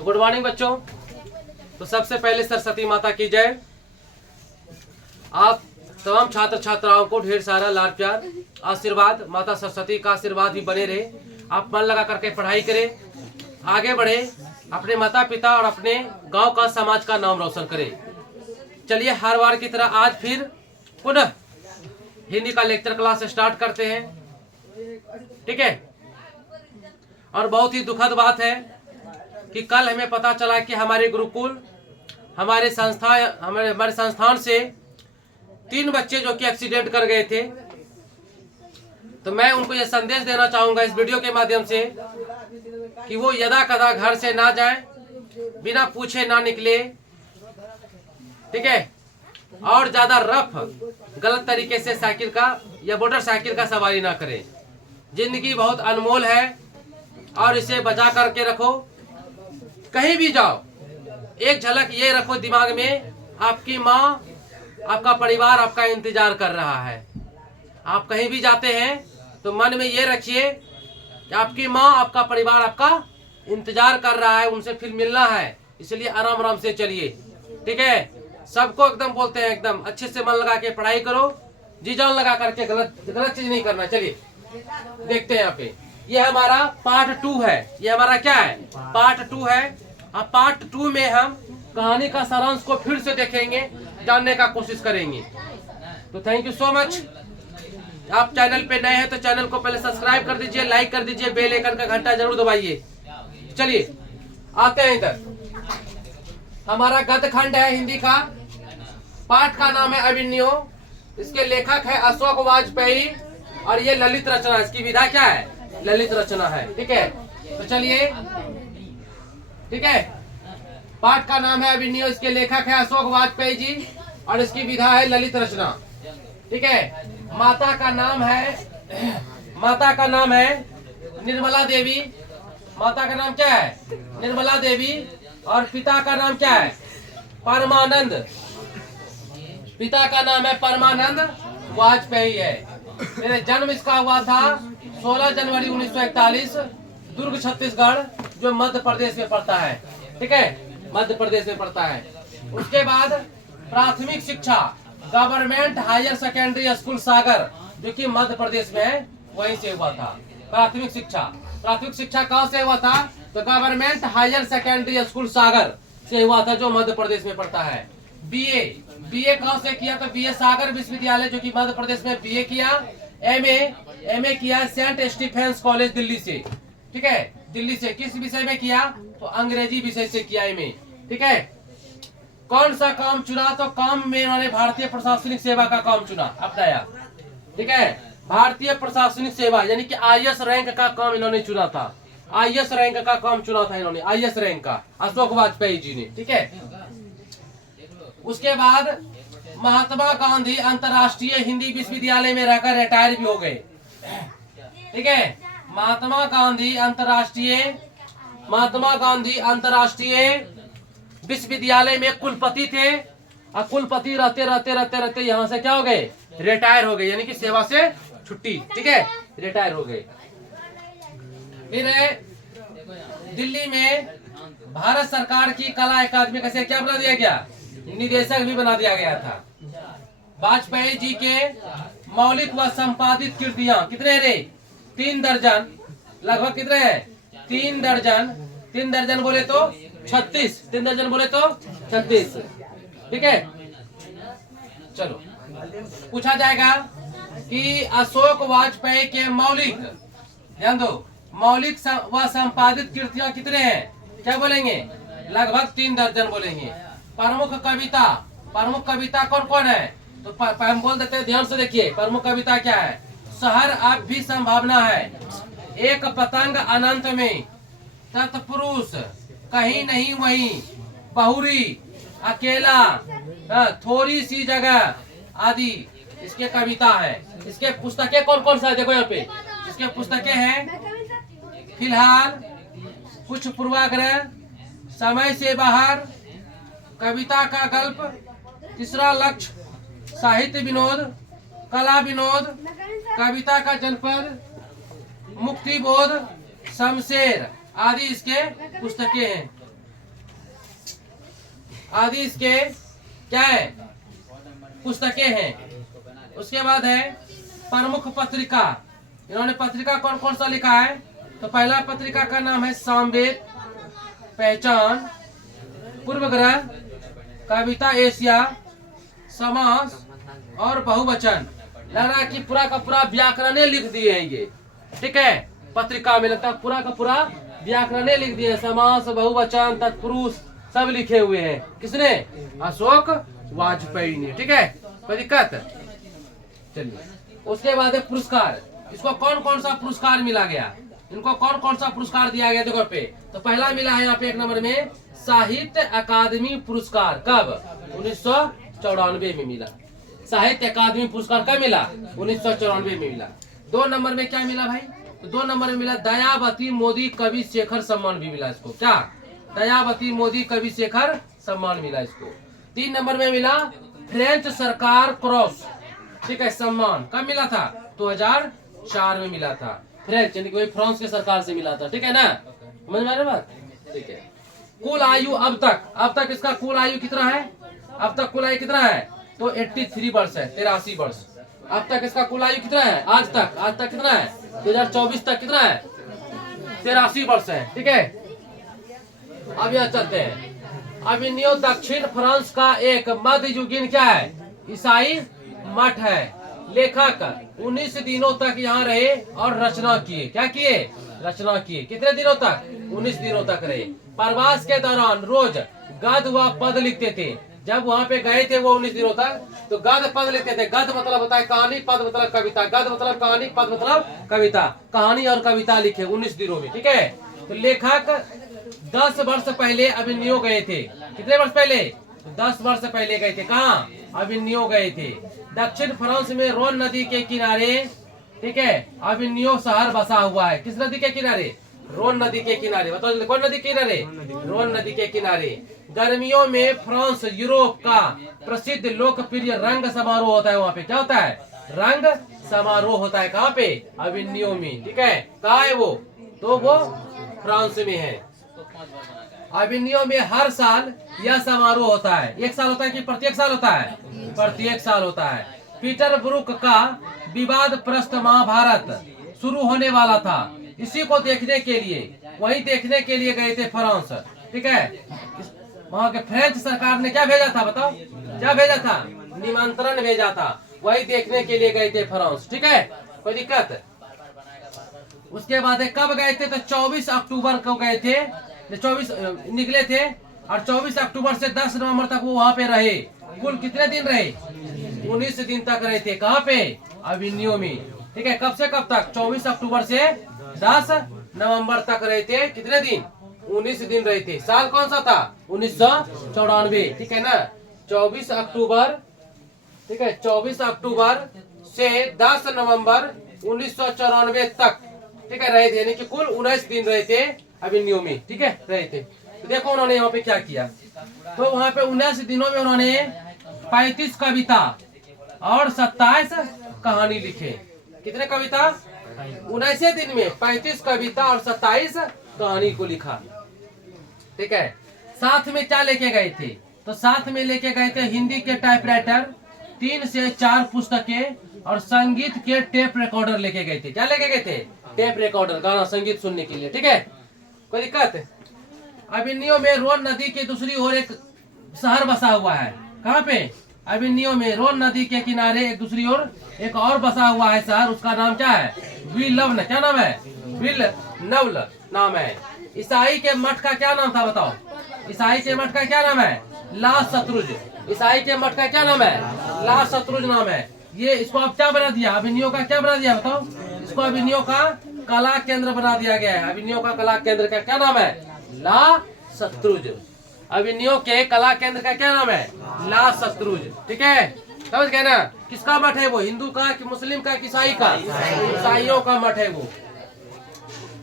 तो good morning बच्चों। तो सबसे पहले सरस्वती माता की जय। आप तमाम छात्र छात्राओं को ढेर सारा लाड प्यार आशीर्वाद, माता सरस्वती का आशीर्वाद भी बने रहे। आप मन लगा करके पढ़ाई करें, आगे बढ़े, अपने माता पिता और अपने गांव का समाज का नाम रोशन करें। चलिए हर बार की तरह आज फिर पुनः हिंदी का लेक्चर क्लास स्टार्ट करते हैं, ठीक है। और बहुत ही दुखद बात है कि कल हमें पता चला कि हमारे गुरुकुल, हमारे संस्थान से 3 बच्चे जो कि एक्सीडेंट कर गए थे। तो मैं उनको यह संदेश देना चाहूंगा इस वीडियो के माध्यम से कि वो यदा कदा घर से ना जाएं, बिना पूछे ना निकले, ठीक है। और ज्यादा रफ गलत तरीके से साइकिल का या मोटरसाइकिल का सवारी ना करें। जिंदगी बहुत अनमोल है और इसे बचा करके रखो। कहीं भी जाओ, एक झलक ये रखो दिमाग में, आपकी माँ, आपका परिवार आपका इंतजार कर रहा है। आप कहीं भी जाते हैं तो मन में ये रखिए कि आपकी माँ, आपका परिवार आपका इंतजार कर रहा है, उनसे फिर मिलना है। इसलिए आराम आराम से चलिए, ठीक है। सबको एकदम बोलते हैं एकदम अच्छे से मन लगा के पढ़ाई करो, जी जान लगा करके गलत चीज नहीं करना। चलिए देखते हैं यहाँ पे, ये हमारा पार्ट 2 है। ये हमारा क्या है? पार्ट 2 है। अब पार्ट 2 में हम कहानी का सारांश को फिर से देखेंगे, जानने का कोशिश करेंगे। तो थैंक यू सो मच। आप चैनल पे नए हैं तो चैनल को पहले सब्सक्राइब कर दीजिए, लाइक कर दीजिए, बेल आइकन का घंटा जरूर दबाइए। चलिए आते हैं इधर। हमारा गद्य खंड है हिंदी का। पाठ का नाम है अभिनयो। इसके लेखक है अशोक वाजपेयी और ये ललित रचना, इसकी विधा क्या है? ललित रचना है, ठीक है। तो चलिए, ठीक है। पाठ का नाम है अभिनयो, इसके लेखक है अशोक वाजपेयी जी और इसकी विधा है ललित रचना, ठीक है। माता का नाम है निर्मला देवी। माता का नाम क्या है? निर्मला देवी। और पिता का नाम क्या है? परमानंद। पिता का नाम है परमानंद वाजपेयी है। मेरे जन्म इसका हुआ था 16 जनवरी 1941, दुर्ग छत्तीसगढ़, जो मध्य प्रदेश में पड़ता है, ठीक है, मध्य प्रदेश में पड़ता है। उसके बाद प्राथमिक शिक्षा गवर्नमेंट हायर सेकेंडरी स्कूल सागर, जो कि मध्य प्रदेश में है, वहीं से हुआ था। प्राथमिक शिक्षा कहाँ से हुआ था? तो गवर्नमेंट हायर सेकेंडरी स्कूल सागर से हुआ था, जो मध्य प्रदेश में पड़ता है। बीए कहाँ से किया? तो बीए सागर विश्वविद्यालय, जो कि मध्य प्रदेश में बीए किया। एमए किया सेंट स्टीफेंस कॉलेज दिल्ली से, ठीक है, दिल्ली से। किस विषय में किया? तो अंग्रेजी विषय से किया एमए, ठीक है। कौन सा काम चुना? तो काम में इन्होंने भारतीय प्रशासनिक सेवा का काम चुना, अपनाया, ठीक है। भारतीय प्रशासनिक सेवा यानी कि आईएएस रैंक का काम इन्होंने चुना था। आईएएस रैंक का काम चुना था इन्होंने, आईएएस रैंक का, अशोक वाजपेयी जी ने, ठीक है। उसके बाद महात्मा गांधी अंतर्राष्ट्रीय हिंदी विश्वविद्यालय में रहकर रिटायर भी हो गए, ठीक है। महात्मा गांधी अंतर्राष्ट्रीय विश्वविद्यालय में कुलपति थे और कुलपति रहते यहाँ से क्या हो गए? रिटायर हो गए, यानी कि सेवा से छुट्टी, ठीक है, रिटायर हो गए। फिर दिल्ली में भारत सरकार की कला अकादमी कैसे क्या बना दिया गया? निदेशक भी बना दिया गया था। वाजपेयी जी के मौलिक व संपादित कृतियां कितने रे? 3 दर्जन, लगभग कितने हैं? 3 दर्जन। 3 दर्जन बोले तो 36, 3 दर्जन बोले तो 36, ठीक है। चलो पूछा जाएगा कि अशोक वाजपेयी के मौलिक, ध्यान दो, मौलिक व संपादित कृतियां कितने हैं? क्या बोलेंगे? लगभग 3 दर्जन बोलेंगे। प्रमुख कविता कौन कौन है? तो हम बोल देते हैं, ध्यान से देखिए। प्रमुख कविता क्या है? शहर अब भी संभावना है, एक पतंग अनंत में, तत्पुरुष कहीं नहीं वहीं, बहुरी अकेला, थोड़ी सी जगह आदि इसके कविता है। इसके पुस्तकें कौन कौन सा है? देखो यहाँ पे इसके पुस्तकें हैं फिलहाल, कुछ पूर्वाग्रह, समय से बाहर, कविता का गल्प, तीसरा लक्ष्य, साहित्य विनोद, कला विनोद, कविता का जनपद, मुक्ति बोध, शमशेर आदि इसके पुस्तकें हैं। आदि इसके क्या है, पुस्तकें हैं। उसके बाद है प्रमुख पत्रिका। इन्होंने पत्रिका कौन कौन सा लिखा है? तो पहला पत्रिका का नाम है सामवेद, पहचान, पूर्वग्रह, कविता एशिया, समास और बहुवचन। लग रहा है कि पूरा का पूरा व्याकरण लिख दिए हैं ये, ठीक है। पत्रिका में लगता है पूरा का पूरा व्याकरण लिख दिए, समास, बहुवचन, तत्पुरुष सब लिखे हुए हैं। किसने? अशोक वाजपेयी ने, ठीक है। कोई दिक्कत? चलिए, उसके बाद है पुरस्कार। इसको कौन कौन सा पुरस्कार मिला गया? इनको कौन कौन सा पुरस्कार दिया गया? देखो पे, तो पहला मिला है यहाँ पे 1 नंबर में साहित्य अकादमी पुरस्कार। कब? 1994 में मिला। साहित्य अकादमी पुरस्कार कब मिला? 1994 में मिला। 2 नंबर में क्या मिला भाई? तो 2 नंबर में मिला दयावती मोदी कवि शेखर सम्मान भी मिला इसको। क्या? दयावती मोदी कवि शेखर सम्मान मिला इसको। 3 नंबर में मिला फ्रेंच सरकार क्रॉस, ठीक है, सम्मान। कब मिला था? 2004 में मिला था। फ्रेंच यानी कि फ्रांस के सरकार से मिला था, ठीक है ना। समझ में आ रही बात? ठीक है। कुल आयु अब तक इसका कुल आयु कितना है? अब तक कुल आयु कितना है? तो 83 वर्ष है, 83 वर्ष। अब तक इसका कुल आयु कितना है? आज तक कितना है? 2024 तक कितना है? 83 वर्ष है, ठीक है। अब यहाँ चलते हैं। अविनियो दक्षिण फ्रांस का एक मध्ययुगीन क्या है? ईसाई मठ है। लेखक 19 दिनों तक यहाँ रहे और रचना किए। क्या किए? रचना किए। कितने दिनों तक? 19 दिनों तक रहे। प्रवास के दौरान रोज गद्य व पद लिखते थे। जब वहाँ पे गए थे वो 19 दिनों तक, तो गद्य पद लिखते थे। गद्य मतलब होता है कहानी, पद मतलब कविता। गद्य मतलब कहानी, पद मतलब कविता। कहानी और कविता लिखे 19 दिनों में, ठीक है। तो लेखक 10 वर्ष पहले अभिनयो गए थे। कितने वर्ष पहले? 10 वर्ष पहले गए थे। कहाँ? अभिनयो गए थे। दक्षिण फ्रांस में रोन नदी के किनारे, ठीक है, अभिनयो शहर बसा हुआ है। किस नदी के किनारे? रोन नदी के किनारे। बताओ कौन नदी के किनारे? रोन नदी के किनारे। गर्मियों में फ्रांस यूरोप का प्रसिद्ध लोकप्रिय रंग समारोह होता है। वहाँ पे क्या होता है? रंग समारोह होता है। कहाँ पे? अभिनयो में, ठीक है। कहाँ है वो? तो वो फ्रांस में है। अभिनयो में हर साल यह समारोह होता है। एक साल होता है कि प्रत्येक साल होता है? प्रत्येक साल होता है। पीटर ब्रुक का विवाद प्रस्त महाभारत शुरू होने वाला था। इसी को देखने के लिए, वही देखने के लिए गए थे फ्रांस, ठीक है। वहाँ के फ्रेंच सरकार ने क्या भेजा था? बताओ क्या भेजा था? निमंत्रण भेजा था। वही देखने के लिए गए थे फ्रांस, ठीक है। कोई दिक्कत? उसके बाद कब गए थे? तो 24 अक्टूबर को गए थे। 24 निकले थे और 24 अक्टूबर से 10 नवंबर तक वो वहाँ पे रहे। कुल कितने दिन रहे? 19 दिन तक रहे थे। कहाँ पे? अभिनयो में, ठीक है। कब से कब तक? 24 अक्टूबर से 10 नवंबर तक रहे थे। कितने दिन? 19 दिन रहे थे। साल कौन सा था? 1994, ठीक है ना। 24 अक्टूबर, ठीक है, 24 अक्टूबर से 10 नवंबर 1994 तक, ठीक है, रहे थे। यानी कि कुल 19 दिन रहे थे अभिनयो में, ठीक है, रहे थे। तो देखो उन्होंने यहाँ पे क्या किया। तो वहाँ पे 19 दिनों में उन्होंने 35 कविता और 27 कहानी लिखे। कितने कविता? 19 दिन में 35 कविता और 27 कहानी को लिखा, ठीक है। साथ में क्या लेके गए थे? तो साथ में लेके गए थे हिंदी के टाइपराइटर, 3 से 4 पुस्तकें और संगीत के टेप रिकॉर्डर लेके गए थे। क्या लेके गए थे? टेप रिकॉर्डर, गाना संगीत सुनने के लिए, ठीक है। कोई दिक्कत? अभिनयो में रोन नदी के दूसरी ओर एक शहर बसा हुआ है। कहाँ पे? अभिनयो में रोन नदी के किनारे एक दूसरी ओर एक और बसा हुआ है शहर। उसका नाम क्या है? विलनव। क्या नाम है? विलनव नाम है। ईसाई के मठ का क्या नाम था? बताओ। ईसाई के मठ का क्या नाम है? ला शत्रुज। ईसाई के मठ का क्या नाम है? ला शत्रुज नाम है। ये इसको अब क्या बना दिया? अभिनयो का क्या बना दिया? बताओ। इसको अभिनयो का कला केंद्र बना दिया गया है। अभिनयो का कला केंद्र का क्या नाम है? ला शत्रुज। अभिनयो के कला केंद्र का क्या नाम है? ला शत्रुज, ठीक है। समझ गए ना? किसका मठ है वो? हिंदू का कि मुस्लिम का कि ईसाई का? ईसाइयों का मठ है वो।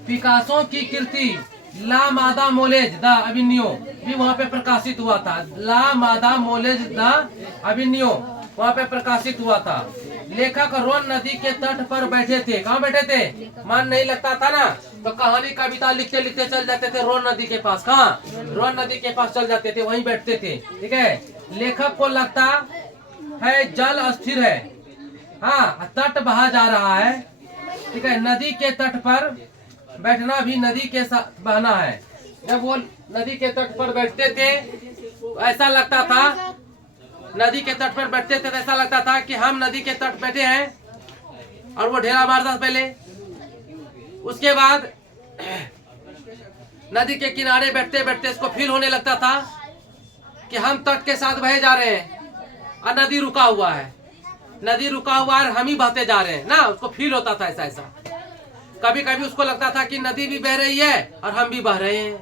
पिकासो की कृति ला मादा मोलेज द अभिनयो भी वहाँ पे प्रकाशित हुआ था। ला मादा मोलेज द अभिनयो वहाँ पे प्रकाशित हुआ था। लेखक रोन नदी के तट पर बैठे थे। कहाँ बैठे थे? मन नहीं लगता था ना, तो कहानी कविता लिखते लिखते चल जाते थे रोन नदी के पास। कहाँ? रोन नदी के पास चल जाते थे, वहीं बैठते थे। ठीक है, लेखक को लगता है जल अस्थिर है, हाँ तट बहा जा रहा है। ठीक है, नदी के तट पर बैठना भी नदी के साथ बहना है। जब वो नदी के तट पर बैठते थे ऐसा लगता था, नदी के तट पर बैठते थे तो ऐसा लगता था कि हम नदी के तट बैठे हैं और वो ढेला मारता था पहले। उसके बाद नदी के किनारे बैठते बैठते इसको फील होने लगता था कि हम तट के साथ बहे जा रहे हैं और नदी रुका हुआ है, नदी रुका हुआ है, हम ही बहते जा रहे हैं ना। उसको फील होता था ऐसा ऐसा। कभी कभी उसको लगता था कि नदी भी बह रही है और हम भी बह रहे हैं।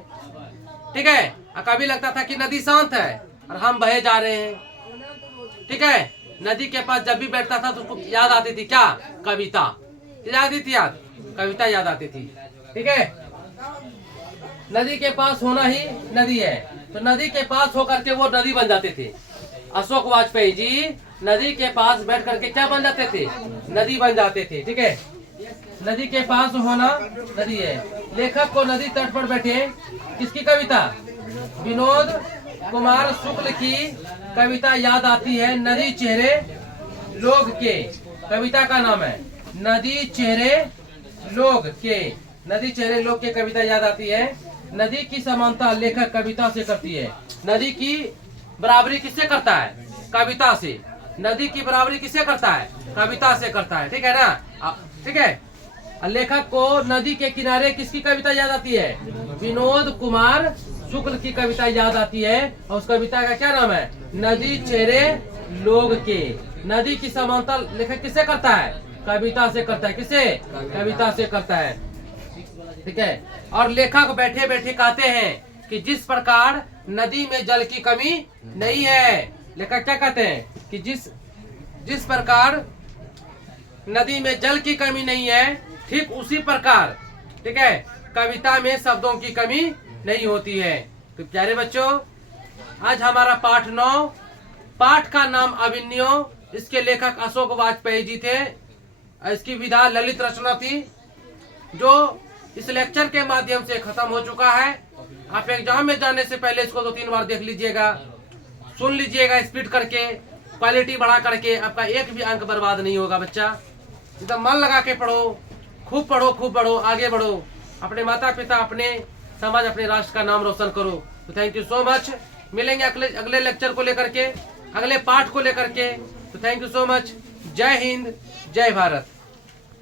ठीक है, और कभी लगता था कि नदी शांत है और हम बहे जा रहे हैं। ठीक है, नदी के पास जब भी बैठता था तो उसको याद आती थी क्या? कविता याद आती थी, याद कविता याद आती थी। ठीक है, नदी के पास होना ही नदी है, तो नदी के पास होकर के वो नदी बन जाते थे। अशोक वाजपेयी जी नदी के पास बैठ करके क्या बन जाते थे? नदी बन जाते थे। ठीक है, नदी के पास होना नदी है। लेखक को नदी तट पर बैठे किसकी कविता? विनोद कुमार शुक्ल की कविता याद आती है, नदी चेहरे लोग के। कविता का नाम है नदी चेहरे लोग के। नदी चेहरे लोग के कविता याद आती है। नदी की समानता लेखक कविता से करती है। नदी की बराबरी किससे करता है? कविता से। नदी की बराबरी किससे करता है? कविता से करता है। ठीक है ना? ठीक है, लेखक को नदी के किनारे किसकी कविता याद आती है? विनोद कुमार शुक्ल की कविता याद आती है, और उस कविता का क्या नाम है? नदी चेहरे लोग के। नदी की समानता लेखक किससे करता है? कविता से करता है। किससे? कविता से करता है। ठीक है, और लेखक बैठे बैठे कहते हैं कि जिस प्रकार नदी में जल की कमी नहीं है, लेखक क्या कहते हैं कि जिस प्रकार नदी में जल की कमी नहीं है, ठीक उसी प्रकार, ठीक है, कविता में शब्दों की कमी नहीं होती है। तो प्यारे बच्चों, आज हमारा पाठ 9, पाठ का नाम अभिनयो, इसके लेखक अशोक वाजपेयी जी थे। इसकी विधा ललित रचना थी, जो इस लेक्चर के माध्यम से खत्म हो चुका है। आप एग्जाम में जाने से पहले इसको 2-3 बार देख लीजिएगा, सुन लीजिएगा स्पीड करके, क्वालिटी बढ़ा करके। आपका एक भी अंक बर्बाद नहीं होगा बच्चा। एकदम मन लगा के पढ़ो, खूब पढ़ो, खूब बढ़ो, आगे बढ़ो, अपने माता पिता, अपने समाज, अपने राष्ट्र का नाम रोशन करो। तो थैंक यू सो मच। मिलेंगे अगले लेक्चर को लेकर के, अगले पाठ को लेकर के। तो थैंक यू सो मच। जय हिंद, जय भारत।